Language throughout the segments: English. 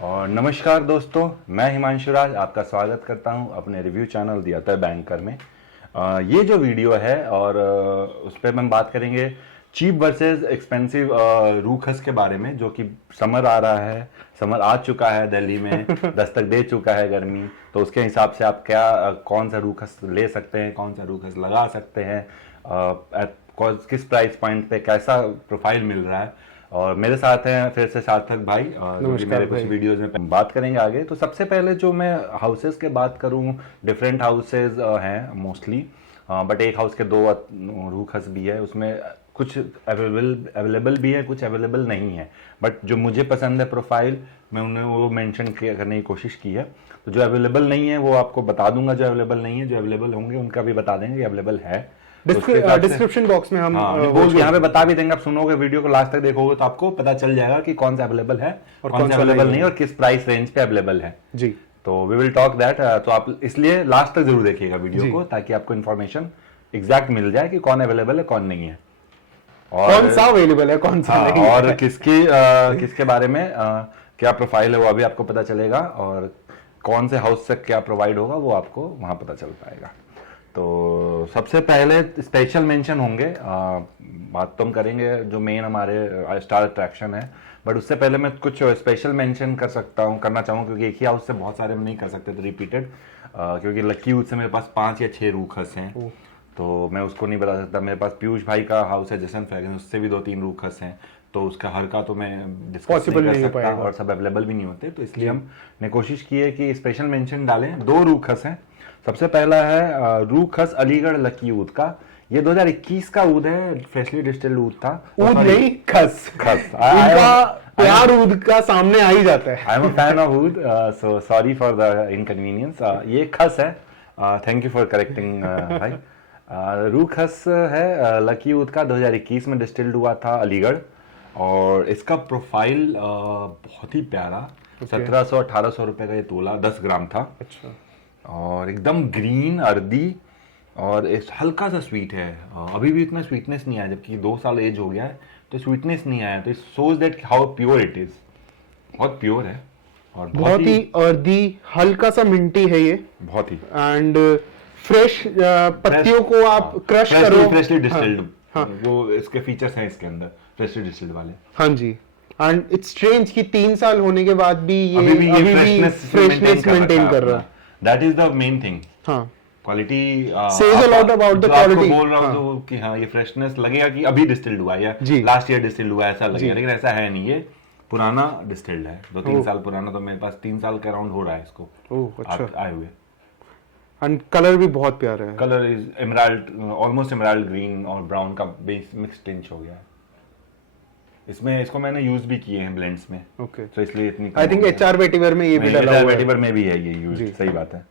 और नमस्कार दोस्तों, मैं हिमांशु राज आपका स्वागत करता हूं अपने रिव्यू चैनल द अतः बैंकर में। ये जो वीडियो है और उस पर हम बात करेंगे चीप वर्सेस एक्सपेंसिव रूखस के बारे में, जो कि समर आ रहा है। समर आ चुका है, दिल्ली में दस्तक दे चुका है गर्मी। तो उसके हिसाब से आप कौन सा रूखस ले सकते हैं, कौन सा रूखस लगा सकते हैं, किस प्राइस पॉइंट पे कैसा प्रोफाइल मिल रहा है। और मेरे साथ हैं फिर से सार्थक भाई, जो कि मेरे कुछ वीडियोस में बात करेंगे आगे। तो सबसे पहले जो मैं हाउसेस के बात करूं, डिफरेंट हाउसेस हैं मोस्टली, बट एक हाउस के दो रूखस भी है। उसमें कुछ अवेलेबल भी है, कुछ अवेलेबल नहीं है। बट जो मुझे पसंद है प्रोफाइल, मैं उन्हें वो मेंशन करने की कोशिश की है। तो जो अवेलेबल नहीं है वो आपको बता दूंगा, जो अवेलेबल नहीं है। जो अवेलेबल होंगे उनका भी बता देंगे अवेलेबल है। डिस्क्रिप्शन बॉक्स में हम यहाँ पे बता भी देंगे। आप सुनोगे वीडियो को लास्ट तक देखोगे तो आपको पता चल जाएगा कि कौन सा अवेलेबल है और कौन सा अवेलेबल नहीं, और किस प्राइस रेंज पे अवेलेबल है जी। तो वी विल टॉक दैट। तो आप इसलिए लास्ट तक जरूर देखिएगा वीडियो को, ताकि आपको इन्फॉर्मेशन एग्जैक्ट मिल जाए कि कौन अवेलेबल है कौन नहीं है, और कौन सा अवेलेबल है कौन सा नहीं है, और किसके बारे में क्या प्रोफाइल है वो अभी आपको पता चलेगा, और कौन से हाउस से क्या प्रोवाइड होगा वो आपको वहां पता चल पाएगा। तो सबसे पहले स्पेशल मेंशन होंगे, बात तो हम करेंगे जो मेन हमारे स्टार अट्रैक्शन है। बट उससे पहले मैं कुछ स्पेशल मेंशन करना चाहूँगा, क्योंकि एक ही हाउस से बहुत सारे हम नहीं कर सकते थे रिपीटेड, क्योंकि लकी वुड से मेरे पास 5 या 6 रूखस हैं। तो मैं उसको नहीं बता सकता। मेरे पास पीयूष भाई का हाउस है जसन फ्रेगरेंस, उससे भी 2-3 रूखस हैं। तो उसका हर का तो मैं डिस्कस नहीं कर सकता, और सब अवेलेबल भी नहीं होते। तो इसलिए हमने कोशिश की है कि स्पेशल मेंशन डालें। 2 रूखस हैं। सबसे पहला है रूखस अलीगढ़ लकी ऊद का। ये 2021 का ऊद है, फ्रेशली डिस्टिल्ड ऊद था। ऊद नहीं, खस प्यार ऊद का सामने आ ही जाता है। I am a fan of oud, so sorry for the inconvenience. ये खस है, थैंक यू फॉर करेक्टिंग भाई। रूखस है लकी ऊद का, 2021 में डिस्टिल्ड हुआ था अलीगढ़। और इसका प्रोफाइल बहुत ही प्यारा, 1700-1800 रुपए का ये तोला 10 ग्राम था। अच्छा। और एकदम ग्रीन अर्दी, और हल्का सा स्वीट है। अभी भी इतना स्वीटनेस नहीं आया, जबकि 2 साल एज हो गया है तो स्वीटनेस नहीं आया। तो it shows that how pure it is. बहुत प्योर है और बहुत ही अर्दी, हल्का सा मिंटी है ये, बहुत ही। एंड फ्रेश पत्तियों को आप क्रश करो, फ्रेशली डिस्टिल्ड। वो इसके फीचर्स हैं इसके अंदर, फ्रेशली डिस्टिल्ड वाले। हाँ जी। एंड इट्स स्ट्रेंज कि 3 साल होने के बाद भी ये अभी भी फ्रेशनेस मेंटेन कर रहा है। That is the main thing. हाँ, quality says a lot about the quality. बोल रहा हूँ तो कि हाँ, ये फ्रेशनेस लगेगा कि अभी डिस्टिल्ड हुआ है या लास्ट ईयर डिस्टिल्ड हुआ है, ऐसा लगेगा। लेकिन ऐसा है नहीं, ये पुराना डिस्टिल्ड है, 2-3 साल पुराना। तो मेरे पास 3 साल का अराउंड हो रहा है इसको आए हुए। एंड कलर भी बहुत प्यारा है। Colour is emerald, almost emerald green और ब्राउन का बेस मिक्स टिंच हो गया है इसमें। इसको मैंने यूज भी किए हैं ब्लेंड्स में। ओके। तो इसलिए इतनी आई थिंक एचआर वेटिवर में ये भी डाला हुआ है। वेटिवर में भी है ये यूज, सही बात है।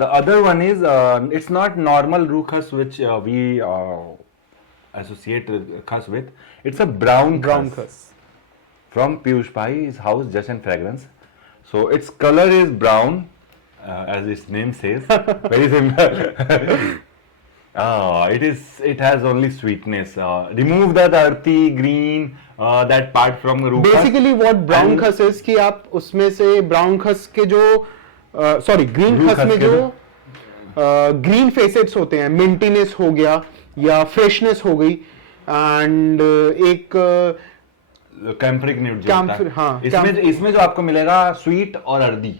The other one is it's not normal रूखस which we associate khas with. It's a brown khas from Piyush Bhai's house, Just and Fragrance. So its color is brown, as its name says. Very simple. It has only sweetness. Remove that earthy green, that part from the रूखस. Basically what brown khas is कि आप उसमें से brown khas के जो green खस में जो green facets होते हैं, मिंटीनेस हो गया या फ्रेशनेस हो गई, एंड एक कैम्फरिक न्यूट इसमें जो आपको मिलेगा स्वीट और अर्दी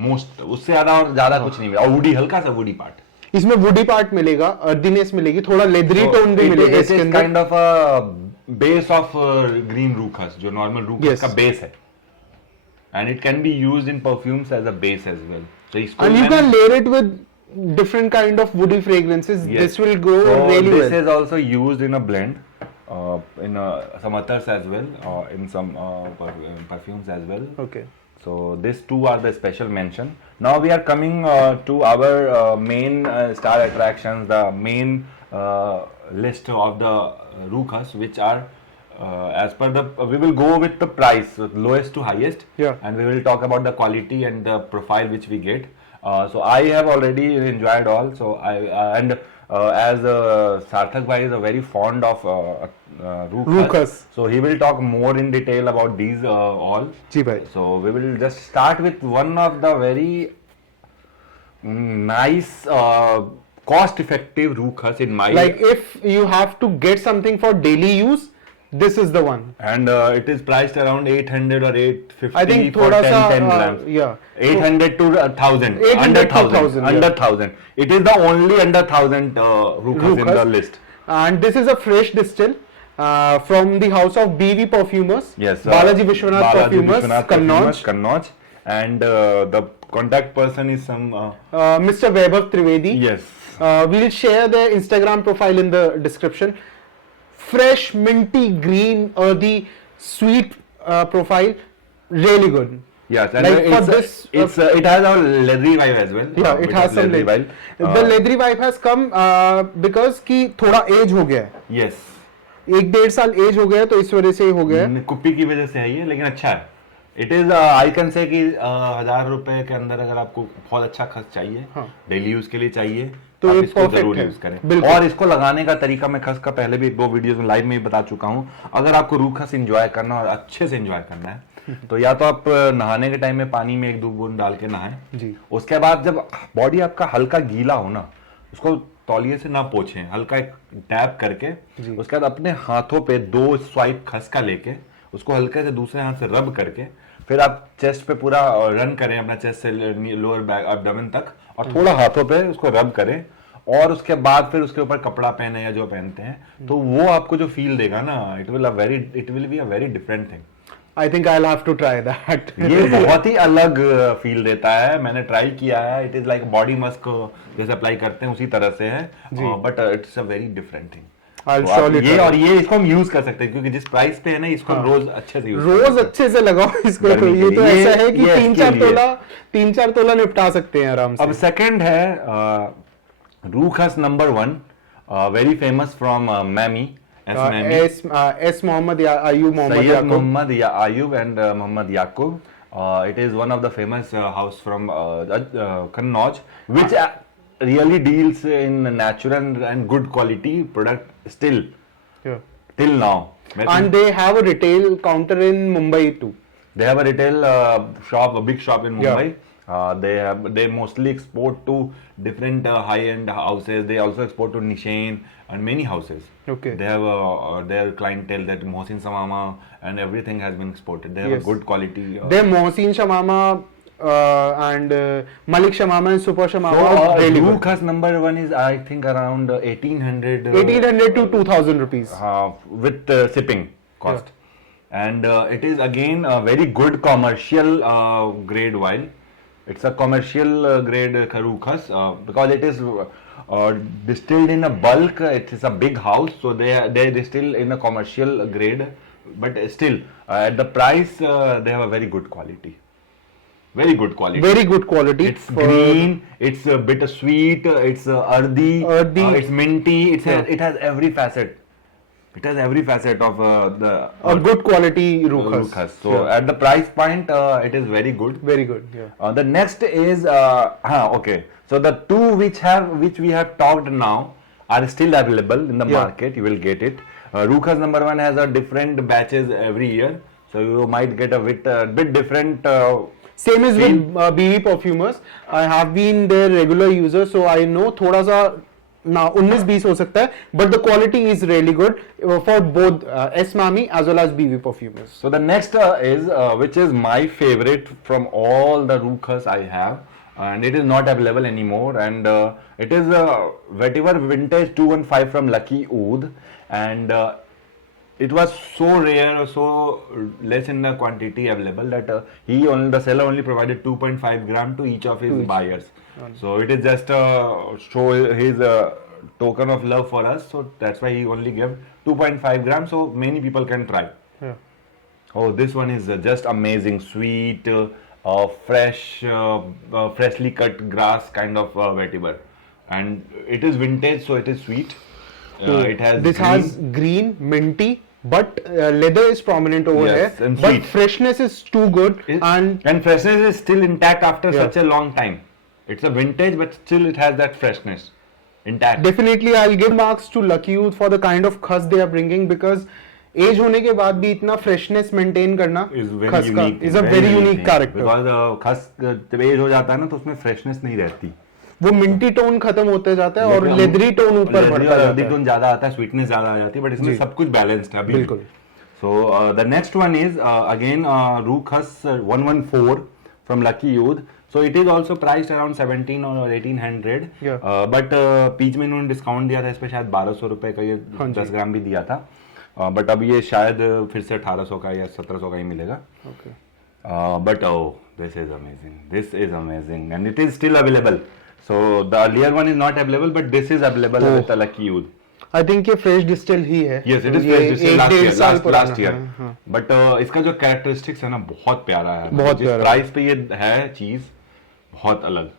मोस्ट, उससे ज्यादा कुछ नहीं मिलेगा। और वुडी, हल्का सा वुडी पार्ट इसमें, वुडी पार्ट मिलेगा, अर्दीनेस मिलेगी, थोड़ा लेदरी टोन भी मिलेगा इसके अंदर। Kind of a base of green ruh khus, जो नॉर्मल रूखस का बेस है। And it can be used in perfumes as a base as well. So and you can layer it with different kind of woody fragrances. Yes. This will go really well. This is also used in a blend, in some others as well, in some perfumes as well. Okay. So these two are the special mention. Now we are coming to our main star attractions, the main list of the रूखस, which are as per we will go with the price, lowest to highest, and we will talk about the quality and the profile which we get. So I have already enjoyed all. So as Sarthak bhai is a very fond of Rukhas. so he will talk more in detail about these all. जी भाई. So we will just start with one of the very nice cost-effective Rukhas in my Like if you have to get something for daily use, this is the one. and it is priced around 800 or 850 I think for थोड़ा 10, सा 10 grams. yeah. 800 to 1000 800 under to 1000 1000, under yeah. 1000 it is the only under 1000 Rukhas in the Rukhas. list. And this is a fresh distill from the house of BV Perfumers. Yes, Balaji Vishwanath Perfumers, Kannauj. Kannauj. And the contact person is some Mr. Vaibhav Trivedi. yes. We'll share their Instagram profile in the description. Fresh, minty, green, earthy, sweet profile. Really good. Yes, and Like for this, it has a leathery vibe as well. Yeah, it bit has of some leathery leather. vibe. The leathery vibe has come because कि थोड़ा as हो गया है. Yes. 1-1.5 साल as हो गया है तो इस वजह से हो गया है. कुप्पी की वजह से है ये, लेकिन अच्छा है. It is I can say कि 1000 रुपए के अंदर अगर आपको बहुत अच्छा खस चाहिए, हाँ. डेली यूज के लिए चाहिए, तो आप ये इसको perfect जरूर है. यूज करें. बिल्कुल. और इसको लगाने का तरीका मैं खस का पहले भी 2 वीडियोस में लाइव में भी बता चुका हूँ. अगर आपको रूह खस एंजॉय करना और अच्छे से एंजॉय करना है तो या तो आप नहाने के टाइम में पानी में 1-2 बूंद डाल के नहाएं. जी. उसके बाद जब बॉडी आपका हल्का गीला हो ना, उसको तौलिए से ना पोंछें, हल्का एक टैप करके उसके बाद अपने हाथों पे 2 स्वाइप खस का लेके उसको हल्के से दूसरे हाथ से रब करके फिर आप चेस्ट पे पूरा रन करें, अपना चेस्ट से लोअर बैक एब्डोमेन तक, और थोड़ा हाथों पे उसको रब करें, और उसके बाद फिर उसके ऊपर कपड़ा पहने या जो पहनते हैं तो वो आपको जो फील देगा ना, it will be a very different thing. I think I'll have to try that. ये बहुत ही अलग फील देता है. मैंने ट्राई किया है. It is like body Musk जैसे अप्लाई करते हैं उसी तरह से है, but it's a very different thing. I'll surely ये try. और ये इसको हम यूज कर सकते हैं क्योंकि जिस प्राइस पे है ना, इसको हम रोज अच्छे से यूज रोज अच्छे से लगाओ इसको. तो गर्मी ये के तो लिए. ऐसा है कि ये इसके लिए. 3-4 तोला निपटा सकते हैं आराम से. अब सेकंड है ruh khus number 1, very famous from Mammy. S Mohammed Ayub Mohammed Sayyid Yaqub. Muhammad Ayub and Muhammad Yaqub. It is one of the famous house from Kannauj, which really deals in natural and good quality product still Yeah. till now. And they have a retail counter in Mumbai too. They have a retail shop, a big shop in Yeah. Mumbai. They mostly export to different high-end houses. They also export to Nishan and many houses. Okay. They have their clientele, that Mohsin Samama and everything has been exported. They have Yes. a good quality. They're Mohsin Shamama and Malik Shamama and Super Shamama. So, really good. Rukhas number 1 is I think around 1800. 1800 to 2000 rupees. With shipping cost. And it is again a very good commercial grade wine. It's a commercial grade Rukhas because it is distilled in a bulk. It is a big house, so they distill in a commercial grade, but still at the price they have a very good quality. Very good quality. Very good quality. It's green. It's a bit sweet. It's earthy. It's minty. It has every facet. It has every facet of a good quality Rukhas. So at the price point, it is very good. Very good. Yeah. The next is okay. So the two which we have talked now are still available in the market. You will get it. Rukhas number 1 has a different batches every year, so you might get a bit different. Same as with BV Perfumers. I have been their regular user, so I know थोड़ा सा ना 19-20 हो सकता है, but the quality is really good for both S Mami as well as BV Perfumers. So the next is which is my favorite from all the Rukhas I have, and it is not available anymore, and it is Vetiver Vintage 215 from Lucky Oud, and it was so rare, so less in the quantity available that the seller only provided 2.5 gram to each of his buyers. So it is just show his token of love for us. So that's why he only gave 2.5 grams, so many people can try. Yeah. Oh, this one is just amazing, sweet, fresh, freshly cut grass kind of vetiver, and it is vintage, so it is sweet. It has green, minty, but leather is prominent over Yes, here. and But sweet. freshness is too good, and freshness is still intact after such a long time. It's a vintage, but still it has that freshness. intact. Definitely I'll give marks to Lucky Youth for the kind of khas they are bringing, because age होने के बाद भी इतना freshness maintain करना is very khus का unique is a very unique character, because khus जब as हो जाता है ना तो उसमें फ्रेशनेस नहीं रहती, वो मिंटी टोन खत्म होते जाता है और लेदरी टोन ऊपर बढ़ता जाता है, टोन ज्यादा आता है, स्वीटनेस ज्यादा आ जाती है, बट इसमें सब कुछ बैलेंस्ड है अभी। बिल्कुल। So the next one is again Rukhas 114 from Lucky Youth. So it is also priced around 17 or 1800. Yeah. But peach में इन्होंने डिस्काउंट दिया था, इस पे शायद 1200 रुपए का ये 10 ग्राम भी दिया था, बट अब ये शायद फिर से 1800 का या 1700 का ही मिलेगा। Okay. But oh, this is amazing. This is amazing, and it is still available. So the earlier one is not available, but this is available with the Lucky Youth. I think ये fresh distil ही है। Yes, it is ये fresh distilled एक last डेढ़ year, साल last पुराना year. है, हाँ। But इसका जो कैरेक्टरिस्टिक्स है ना बहुत प्यारा है, बहुत जिस प्यारा। प्राइस पे ये है चीज बहुत अलग।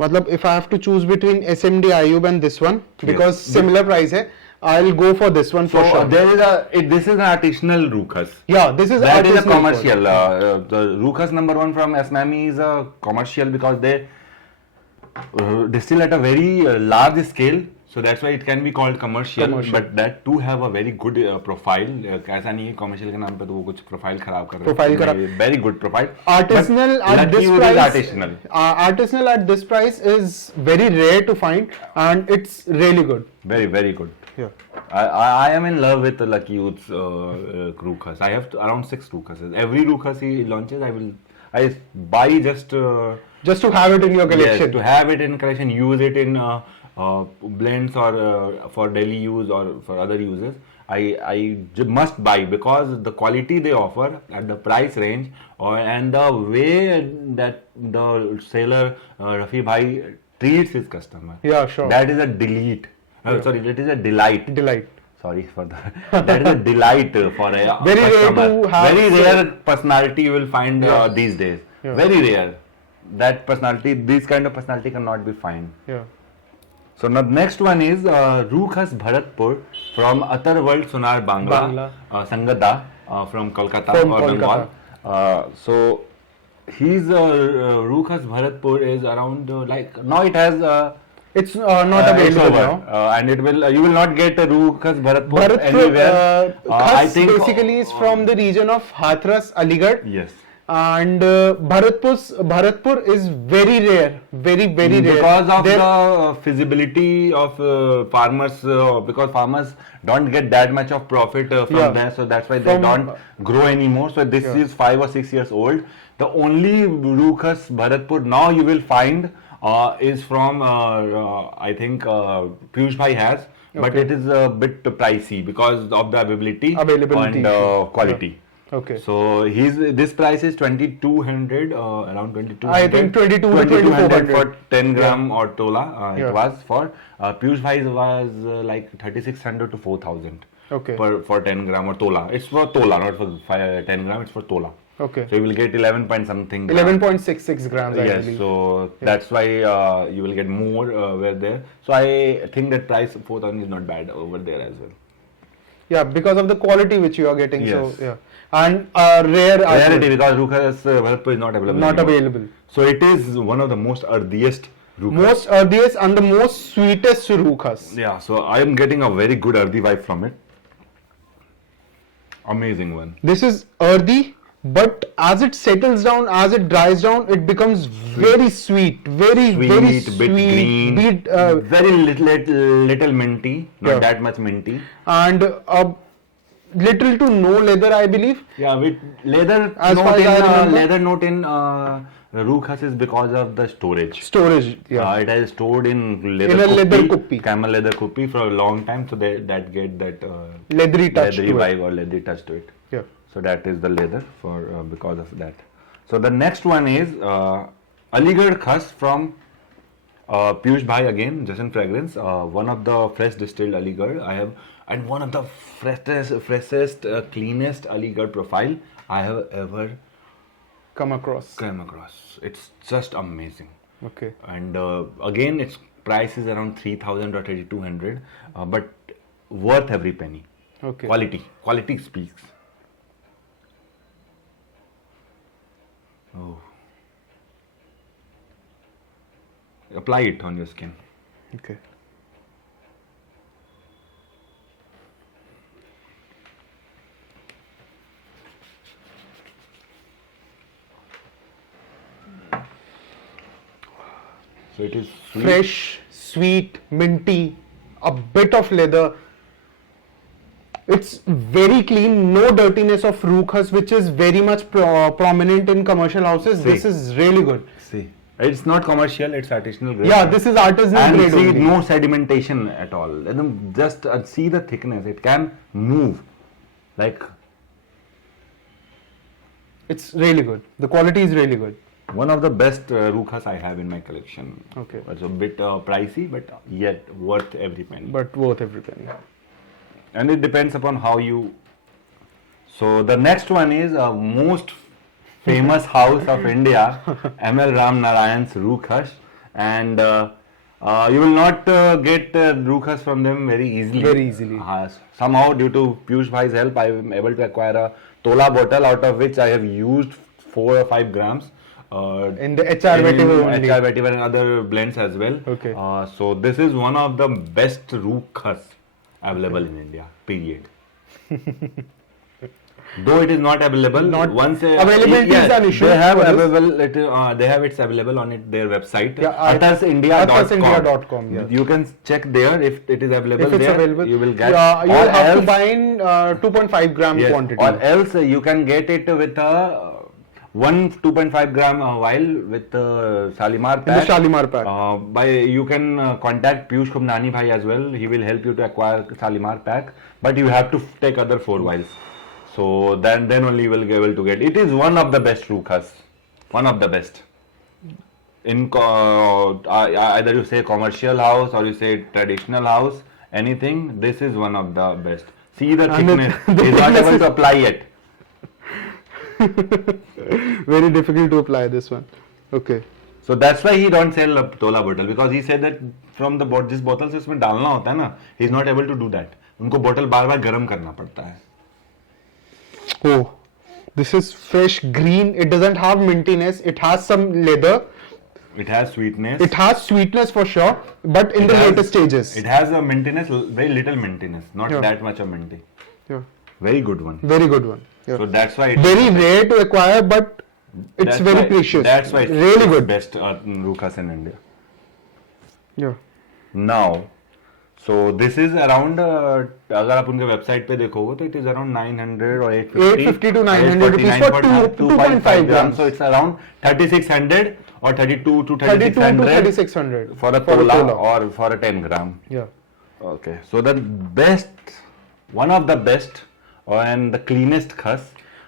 मतलब if I have to choose between SMD Ayub and this one, because Yes. Similar price है, I will go for this one So for sure. there is this is an artisanal Rukhas. Yeah, this is That is a artisanal commercial. The Rukhas number 1 from Asmami is a commercial because they distill at a very large scale. So that's why it can be called commercial. But that too have a very good profile. ऐसा नहीं है commercial के नाम पे तो वो कुछ profile खराब कर रहे हैं. Profile खराब. Very good profile. Artisanal But at Lucky this Youth is price, artisanal. artisanal at this price is very rare to find, and it's really good. Very very good. Yeah. I am in love with the Lucky Youth's Rukhas. I have around 6 Rukhas. Every Rukhas he launches, I buy just Just to have it in your collection. yes, to have it in collection, use it in blends or for daily use or for other uses. I must buy because the quality they offer at the price range and the way that the seller Rafi Bhai treats his customer. Yeah, sure. That is a delight. Sorry, that is a delight. Delight. Sorry for the. That is a delight for a Very rare customer. to have Very so- rare personality you will find these days. Yeah. Very rare. That personality, this kind of personality cannot be found. Yeah. So now next one is Rukhas Bharatpur from Atharworld Sonar Bangla, Sangada from Kolkata From or Kolkata. Bengal. So his Rukhas Bharatpur is around like now it has It's not it's available over. now. And it will you will not get Rukhas Bharatpur Bharatpur, anywhere. I Khas think basically is from the region of Hathras, Aligarh. yes. And Bharatpur is very rare, very rare. Because of There- the feasibility of farmers, because farmers don't get that much of profit from Yeah. there, so that's why they From- don't grow anymore. So this is 5 or 6 years old. The only Rukhas Bharatpur now you will find is from I think Piyush Bhai has, but Okay. it is a bit pricey because of the availability Availability and issue. quality. Okay. So this price is 2200, around 2200. I think 22 to 2400 for 10 gram or tola. Yeah. It was for Piyush Bhai's was like 3600 to 4000 Okay. for 10 gram or tola. It's for tola, not for 10 gram. It's for tola. Okay. So you will get 11 point something. 11.66 grams, I Yes, believe. so that's why you will get more where there. So I think that price 4000 is not bad over there as well. Yeah, because of the quality which you are getting. Yes. So yeah, and rare as well. Rarity because Rukhas Bharatpur is not available. Not anymore. available. So it is one of the most earthiest Rukhas. Most earthiest and the most sweetest Rukhas. Yeah, so I am getting a very good earthy vibe from it. Amazing one. This is earthy, but as it settles down, as it dries down, it becomes very sweet, very Sweet, sweet, bit green, bit, very little minty, not Yeah. that much minty. and little to no leather, I believe. Yeah, with leather As note far as in I remember. leather note in Rukhas is because of the storage. Storage, yeah. It is stored in leather In a leather kuppy. camel leather kuppy for a long time, so that get that Leathery touch leathery to it. vibe or leathery touch to it. Yeah. So that is the leather for because of that. So the next one is Aligarh Khas from Piyush Bhai again, Jason Fragrance. One of the fresh distilled Aligarh I have, and one of the freshest, cleanest Aligarh profile I have ever Come across. come across. It's just amazing. Okay. And again, its price is around 3000 or 3200, but worth every penny. Okay. Quality speaks. Oh. Apply it on your skin. Okay. So it is sweet. Fresh, sweet, minty, a bit of leather. It's very clean, no dirtiness of Ruchas, which is very much prominent in commercial houses. See. This is really good. See, it's not commercial, it's artisanal grade. Yeah, this is artisanal and grade see, only. no sedimentation at all. And then just see the thickness. It can move. Like It's really good. The quality is really good. one of the best Ruchas I have in my collection. Okay. It's a bit pricey, but yet worth every penny. But worth every penny. And it depends upon how you. So the next one is most famous house of India, ML Ram Narayan's Ruchas, and you will not get Ruchas from them very easily. Very easily. Somehow, due to Piyush Bhai's help, I am able to acquire a Tola bottle, out of which I have used 4 or 5 grams. In the HR vetiver only. HR vetiver and other blends as well. Okay. So this is one of the best Ruchas available in India. Period. Though it is not available, Not- once availability is an issue They have for this. available. They have it's available on their website. Yeah, Athasindia.com. Athasindia.com, yeah. You can check there if it is available. If it's there, available, you will get. you or will have to else- buy in 2.5 gram Yes, quantity. or else you can get it with a 2.5 gram vial with Shalimar In the pack. Shalimar pack. By you can contact Piyush Kumnani bhai as well. He will help you to acquire Shalimar pack, but you have to take other 4 vials. So then only you will be able to get. It is one of the best Ruchas, one of the best. In either you say commercial house or you say traditional house, anything. This is one of the best. See the And the- thickness. the He's not thickness able is- to apply it. Very difficult to apply this one. Okay. So that's why he don't sell a Tola bottle, because he said that from the जिस बोतल से उसमें डालना होता है ना, he is not able to do that. उनको बोतल बार-बार गर्म करना पड़ता है. Oh, this is fresh green. It doesn't have mintiness. It has some leather. It has sweetness. It has sweetness for sure, but in It the has- later stages. It has a mintiness, very little mintiness, not Yeah. that much of minty. Yeah. Very good one. Very good one. Yeah. So that's why it Very rare to acquire, but it's that's very why- precious. That's why it's really good. best Ruchas in India. Yeah. Now, so this is around अगर आप उनके website पे देखोगे तो it is around 900 or 850 850 to 900 rupees for 2.5 grams. So it's around 3600 or 32 to 32 to 3600 3600 for a Tola or for a 10 gram. Yeah. Okay, so the best, one of the best and the cleanest khas.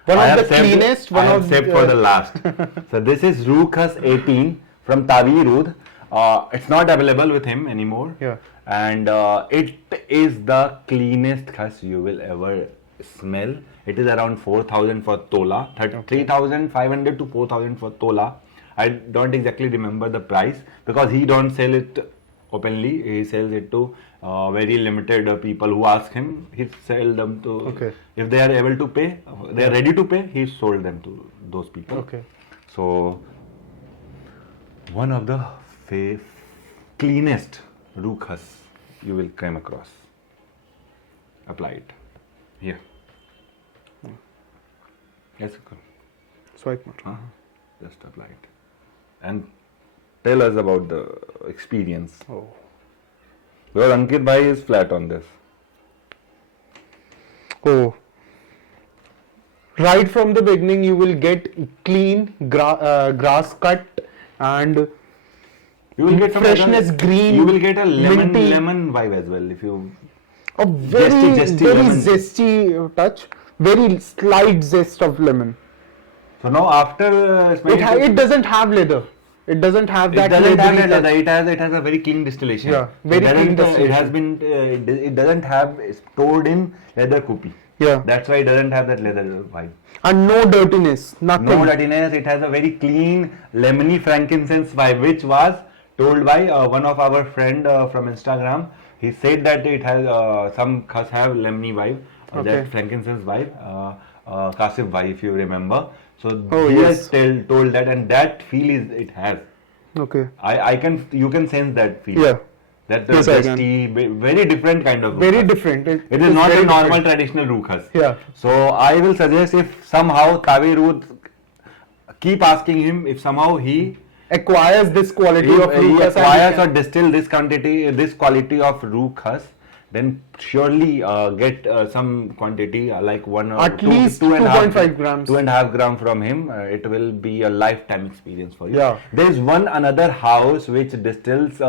One I of have the saved- cleanest, I one have of saved the- for the last. So this is Ruchas 18 from Tavirud. It's not available with him anymore. Yeah. And it is the cleanest khas you will ever smell. It is around 4,000 for Tola, 3,500 to 4,000 for Tola. I don't exactly remember the price because he don't sell it openly. He sells it to very limited people who ask him. He sell them to. Okay. If they are able to pay, they are ready to pay. He sold them to those people. Okay. So one of the cleanest Ruchas you will come across. Apply it here. Yes, Swipe more. just apply it and tell us about the experience. Oh. Because Ankit Bhai is flat on this. Oh. Right from the beginning, you will get clean grass cut and You will get some freshness, other- green, You will get a minty. lemon vibe as well if you. a very Zesty very lemon. zesty touch. Very slight zest of lemon. So now after smelling It doesn't have leather. It doesn't have that it doesn't have leathery that touch. leather. It has a very clean distillation. Yeah, very It clean doesn't- It distillation. has been. It doesn't have stored in leather kupi. Yeah. That's why it doesn't have that leather vibe. And no dirtiness. Nothing. No dirtiness. It has a very clean lemony frankincense vibe, which was told by one of our friend from Instagram. He said that it has some khas have lemony vibe, Okay. that frankincense vibe, Kasif vibe, if you remember. So Oh, he yes. has told that, and that feel is it has. Okay. You can sense that feel. Yeah. That Yes, I can. dusty, very different kind of root Very husk. different. It is not very a normal different. traditional root husk. Yeah. So I will suggest if somehow Tavirud, keep asking him if somehow he Acquires this quality of he root husk and acquires he or can- distill this quality of root husk, then surely get some quantity like one or At least 2.5 grams. 2.5 gram from him. It will be a lifetime experience for you. Yeah. There is one another house which distills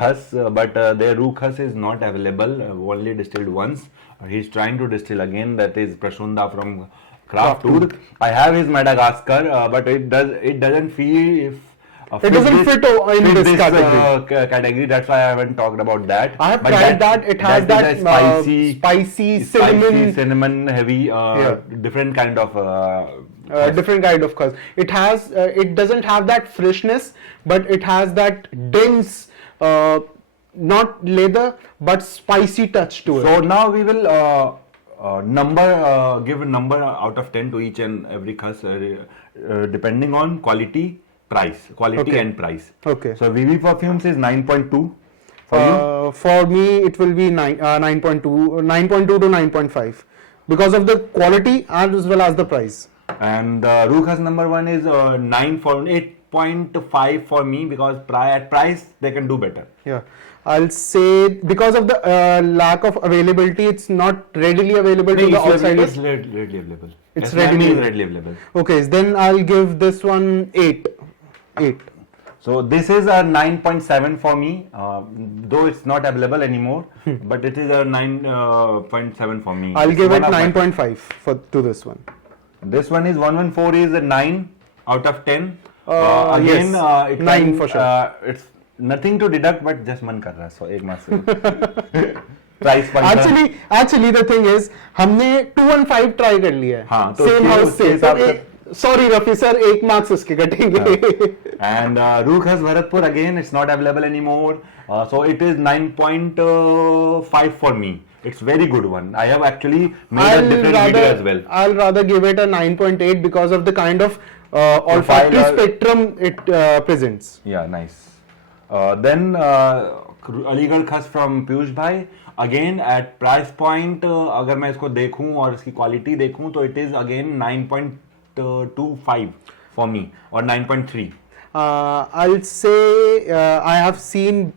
khas, but their root khas is not available. Only distilled once. He's trying to distill again. That is Prashunda from Craft Tour. I have his Madagascar, but it doesn't feel if. It doesn't fit in this category. Category. That's why I haven't talked about that. I have But tried that. It has is that a spicy cinnamon, cinnamon heavy, different kind of. different kind of husk. It has. It doesn't have that freshness, but it has that dense, not leather, but spicy touch to it. So now we will give a number out of 10 to each and every khas, depending on quality, price, Okay. and price. Okay. So VV Perfumes is 9.2 for you. For me, it will be 9.2 to 9.5 because of the quality as well as the price. And Rukhas number 1 is 8.5 for me because at price they can do better. Yeah, I'll say because of the lack of availability, it's not readily available to the outsiders. It's readily available. It's SME readily is readily available. Okay, then I'll give this one 8. So this is a 9.7 for me, though it's not available anymore, but it is a 9.7 for me. I'll It's give it one of my- 9.5 to this one. This one is 114 is a 9 out of 10. Yes, it 9 can, for sure. It's nothing to deduct, but just man kar raha, so ek marks. Price point. Actually the thing is हमने 215 try कर लिया है हाँ, तो same उसके- house उसके से हिसाब तो सॉरी रफी सर 1 मार्क्स उसके कटेंगे And Rukhas Bharatpur again, it's not available anymore. So it is 9.5 for me. It's very good one. I have actually made a different video as well. I'll rather give it a 9.8 because of the kind of olfactory Profile, spectrum it presents. Yeah, nice. Then Aligarh Khas from Piyush Bhai. Again at price point, अगर मैं इसको देखूं और इसकी quality देखूं तो it is again 9.25 for me or 9.3. I'll say I have seen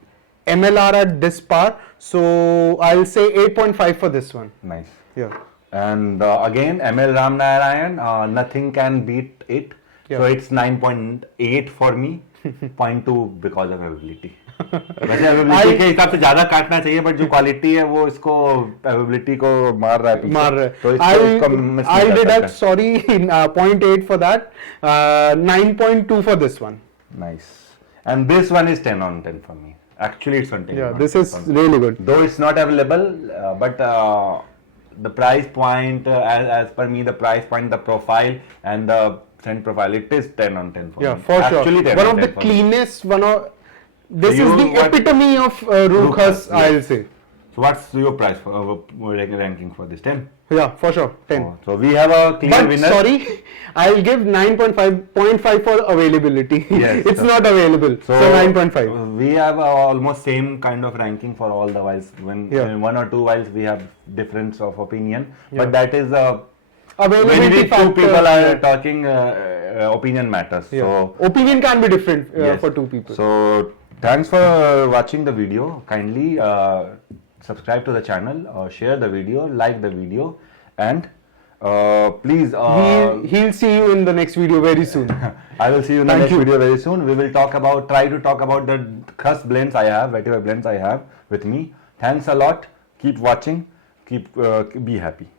MLR at this par, so I'll say 8.5 for this one. Nice. Yeah. And again ML Ram Narayan, nothing can beat it. So Yeah. it's 9.8 for me, 0.2 because of availability. वैसे availability के हिसाब से ज्यादा काटना चाहिए, but जो quality है वो इसको availability को मार रहा है पीछे. मार तो रहा इसको है. कम मिस नहीं I'll कर deduct, सकते. sorry, 0.8 for that. 9.2 for this one. Nice. And this one is 10 on 10 for me. Actually, it's on 10. Yeah, on this 10 is for me. really good. Though it's not available, but the price point, as per me, the price point, the profile, and the scent profile, it is 10 on 10 for Yeah, me. for Actually, sure. 10 One on of 10 the for me. cleanest, this You is the what- epitome of Rukhas, Rukhas, I'll yes. say. So, what's your price for ranking for this? 10? Yeah, for sure, 10. So, we have a clear But winner. sorry, I'll give 9.5 for availability. Yes, It's sir. not available. So, 9.5. We have almost same kind of ranking for all the whiles. When Yeah. in one or two whiles we have difference of opinion, Yeah. but that is when Availability two factor. people are yeah. talking, opinion matters. Yeah. So Opinion can be different yes. for two people. So thanks for watching the video. Kindly subscribe to the channel, share the video, like the video, and please. He'll see you in the next video very soon. I will see you in the Thank next you. video very soon. We will try to talk about the khas blends I have, whatever blends I have with me. Thanks a lot. Keep watching. Be happy.